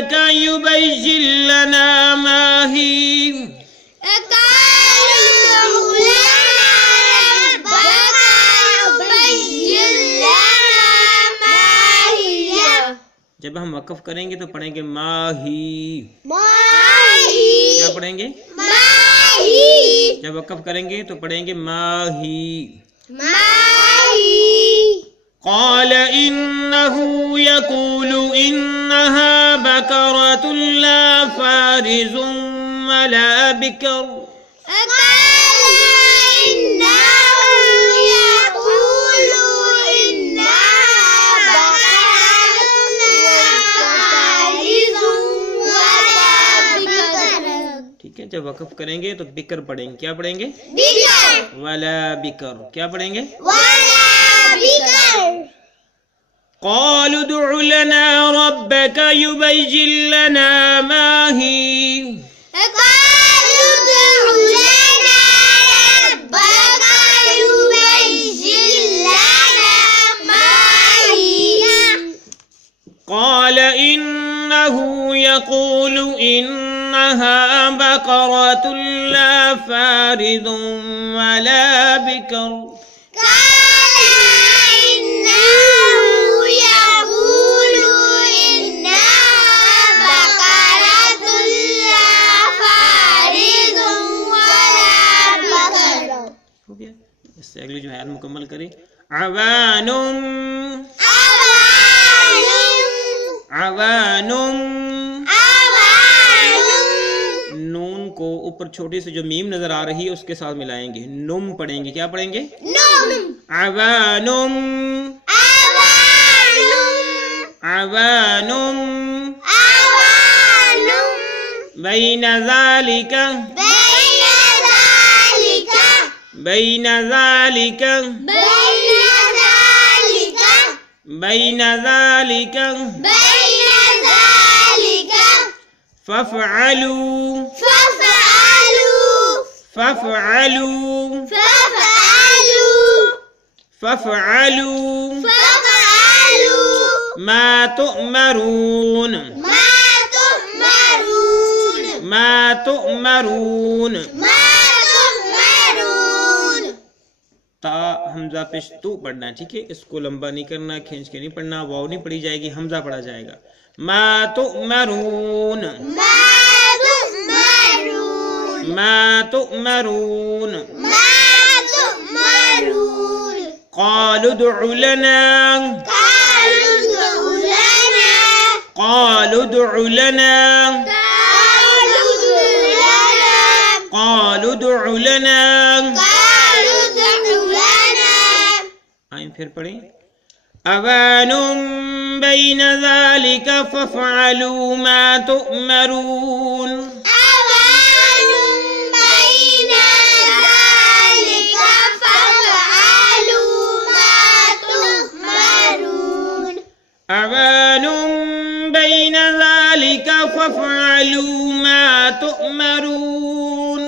ربك يبين لنا ما هي جب ہم وقف کریں گے تو پڑھیں گے ماہی. کیا پڑھیں گے؟ ماہی. جب وقف کریں گے تو پڑھیں گے ماہی. قال إنه يقول إنها بقرة لا فارض ولا بكر. جب وقف کریں گے تو بکر پڑھیں گے. کیا پڑھیں گے؟ بکر. ولا بکر. کیا پڑھیں گے؟ ولا بکر. قالوا ادع لنا ربك يبين لنا ما هي. قالوا ادع لنا ربك يبين لنا ما هي. قال إنه يقول إنها بقرة لا فارض ولا بكر. قال إنه يقول إنها بقرة لا فارض ولا بكر. ہو گیا. اس سے اگلی جو آیت مکمل کریں. عوانم نون کو اوپر چھوٹی سے جو میم نظر آ رہی ہے اس کے ساتھ ملائیں گے. نم پڑھیں گے. کیا پڑھیں گے؟ نم. عوانم بین ذالک فافعلوا ما تؤمرون. تا حمزہ پیش تو پڑھنا ہے. ٹھیک ہے. اس کو لمبا نہیں کرنا, کھینچ کے نہیں پڑھنا. واو نہیں پڑھی جائے گی, حمزہ پڑھا جائے گا. ما تؤمرون. قالوا ادع لنا آئیں پھر پڑھیں. اوان بین ذالک فافعلوا ما تؤمرون. أوان بين ذلك فافعلوا ما تؤمرون. أوان بين ذلك فافعلوا ما تؤمرون.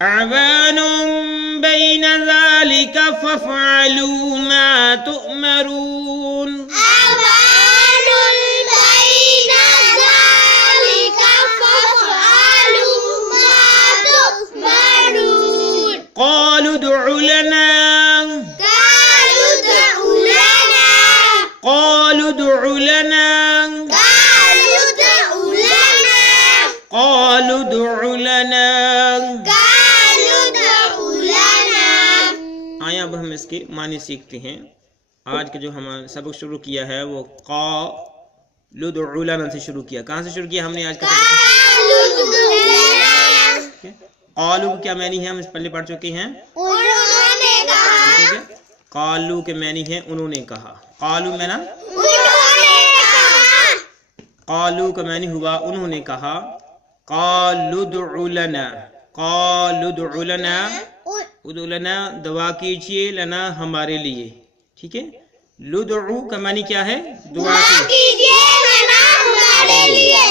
أوان بين ذلك فافعلوا ما تؤمرون. قالوا ادع لنا آیا. اب ہم اس کے معنی سیکھتے ہیں. آج کا جو ہم سبق شروع کیا ہے وہ قالوا ادع لنا سے شروع کیا. کہاں سے شروع کیا ہم نے آج کا سبق؟ قالو کیا معنی ہے ہم اس پہلے پڑھ چکے ہیں. انہوں نے کہا. قالو کے معنی ہے انہوں نے کہا. قالو میں نا قالو کا معنی ہوا انہوں نے کہا. قالوا ادع لنا دعا کیجئے لنا ہمارے لیے. ٹھیک ہے. لدعو کا معنی کیا ہے؟ دعا کیجئے لنا ہمارے لیے.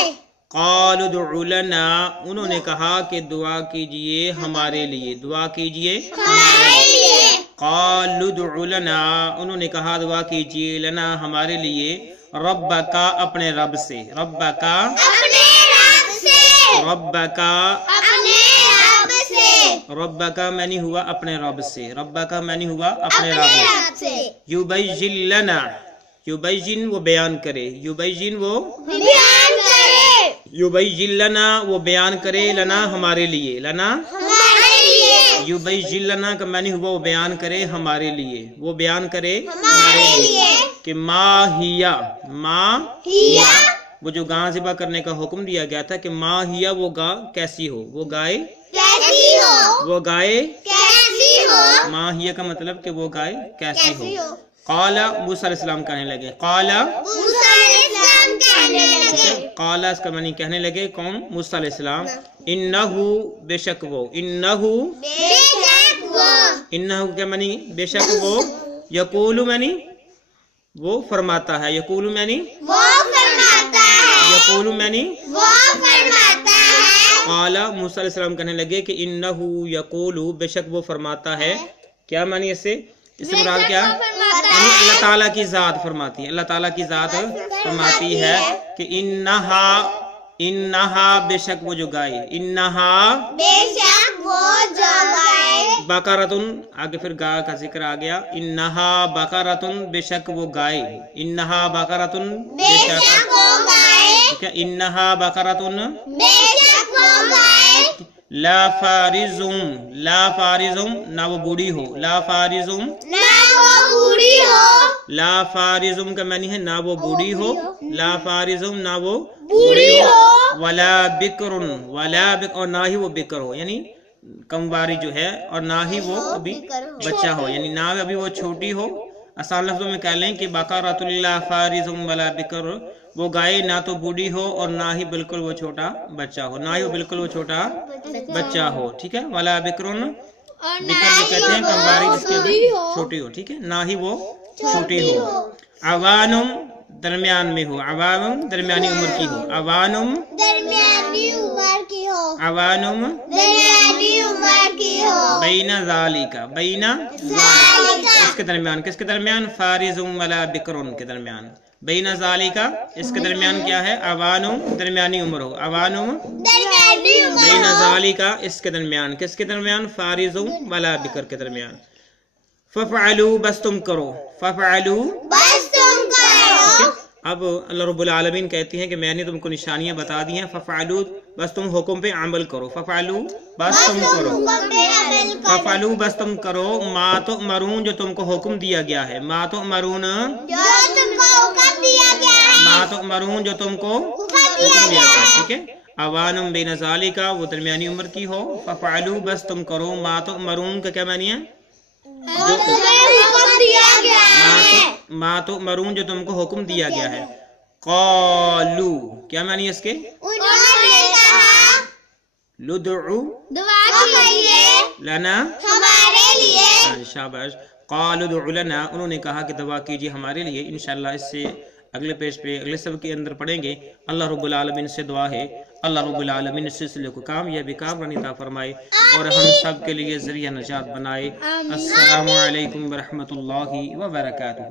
قالوا ادع لنا، انہوں نے کہا کہ دعا کیجئے ہمارے لیے، دعا کیجئے ہمارے لیے۔ قالوا ادع لنا، انہوں نے کہا دعا کیجئے لنا ہمارے لیے، ربک اپنے رب سے، ربک اپنے رب سے، ربک اپنے رب سے، ربک معنی ہوا اپنے رب سے، ربک معنی ہوا اپنے رب سے، یبین لنا، یبین وہ بیان کرے، یبین وہ بیان کرے، یبین لنا وہ بیان کرے، لنا ہمارے لیے، لنا ہمارے لیے، یبین لنا کا معنی ہوا وہ بیان کرے ہمارے لیے، وہ بیان کرے ہمارے لیے، کہ ما ہیا، ما ہیا، وہ جو گاں ذبح کرنے کا حکم دیا گیا تھا کہ ما ہیا وہ گاں کیسی ہو، وہ گائے کیسی ہو، وہ گائے، کیسی ہو، ما ہیا کا مطلب کہ وہ گائے کیسی ہو۔ قال موسیٰ علیہ السلام کہنے لگے، قال موسیٰ علیہ السلام کہنے لگے، قال اس کا معنی کہنے لگے کون؟ موسیٰ علیہ السلام، انہو بے شک وہ، انہو بے شک وہ، انہو کیا معنی؟ بے شک وہ، یقول معنی وہ فرماتا ہے، یقول معنی وہ فرماتا ہے، یقول معنی وہ فرماتا ہے، قال موسیٰ علیہ السلام کہنے لگے کہ انہو یقول بے شک وہ فرماتا ہے، کیا معنی اس سے مراد کیا؟ یعنی اللہ تعالیٰ کی ذات فرماتی ہے، اللہ تعالیٰ کی ذات فرماتی ہے کہ انہا بے شک وہ جو گائے، انہا بے شک وہ جو گائے، بقرۃن، آگے پھر گائے کا ذکر آ گیا، انہا بقرۃن بے شک وہ گائے، انہا بقرۃن بے شک وہ گائے، ٹھیک ہے، انہا بقرۃن بے شک وہ گائے، لا فارزم، لا فارزم نہ وہ بوڑھی ہو، لا فارزم، نہ وہ بوڑھی ہو، لا فارزم کا معنی ہے نہ وہ بوڑھی ہو، لا فارزم نہ وہ بوڑھی ہو، ولا بکرن، ولا اور نہ ہی وہ بکر ہو، یعنی کمواری جو ہے، اور نہ ہی وہ ابھی بچہ ہو، یعنی نہ ابھی وہ چھوٹی ہو۔ آسان لفظوں میں کہہ لیں کہ بقرۃ لا فارزم ولا بکر، وہ گائے نہ تو بوڑھی ہو اور نہ ہی بالکل وہ چھوٹا بچہ ہو، نہ ہی وہ بالکل وہ چھوٹا بچہ ہو، ٹھیک ہے، ولا بکرن، بکر جو کہتے ہیں کمواری جس کی چھوٹی ہو، ٹھیک ہے، نہ ہی وہ چھوٹی ہو، عوانم درمیان میں ہو، عوانم درمیانی عمر کی ہو، عوانم درمیانی عمر کی ہو، عوانم درمیانی عمر کی ہو، بین ذالک، بین ذالک اس کے درمیان، کس کے درمیان؟ فارزم ولا بکرن کے درمیان، بین ذالک اس کے درمیان کیا ہے؟ عوانم درمیانی عمر ہو، عوانم درمیانی عمر بین ہو، ذالک اس کے درمیان، کس کے درمیان؟ فارزم ولا بکر کے درمیان۔ ففعلوا بس تم کرو، ففعلوا بس تم کرو، اب اللہ رب العالمین کہتی ہیں کہ میں نے تم کو نشانیاں بتا دی ہیں، ففعلوا بس تم حکم پہ عمل کرو، ففعلوا بس تم کرو، حکم پہ عمل کرو، ففعلوا بس تم کرو، ما تؤمرون جو تم کو حکم دیا گیا ہے، ما تؤمرون، جو تم کو حکم دیا گیا ہے، ما تؤمرون جو تم کو حکم دیا گیا ہے، ٹھیک ہے، عوانم بین ذالک وہ درمیانی عمر کی ہو، ففعلوا بس تم کرو، ما تؤمرون کا کیا معنی ہے؟ جو تمہیں حکم دیا گیا ہے، ما تؤمرون جو تم کو حکم دیا گیا ہے، قالو کیا معنی ہے اس کے؟ انہوں نے کہا لدعو دعا کیجئے لنا، ہمارے لیے، شاباش، قالوا ادع لنا انہوں نے کہا کہ دعا کیجیے ہمارے لیے۔ انشاءاللہ اس سے اگلے پیج پہ اگلے سبق کے اندر پڑھیں گے۔ اللہ رب العالمین سے دعا ہے اللہ رب العالمین اس سلسلے کو کامیابی کامرانی عطا فرمائے اور ہم سب کے لیے ذریعہ نجات بنائے۔ السلام علیکم ورحمۃ اللہ وبرکاتہ۔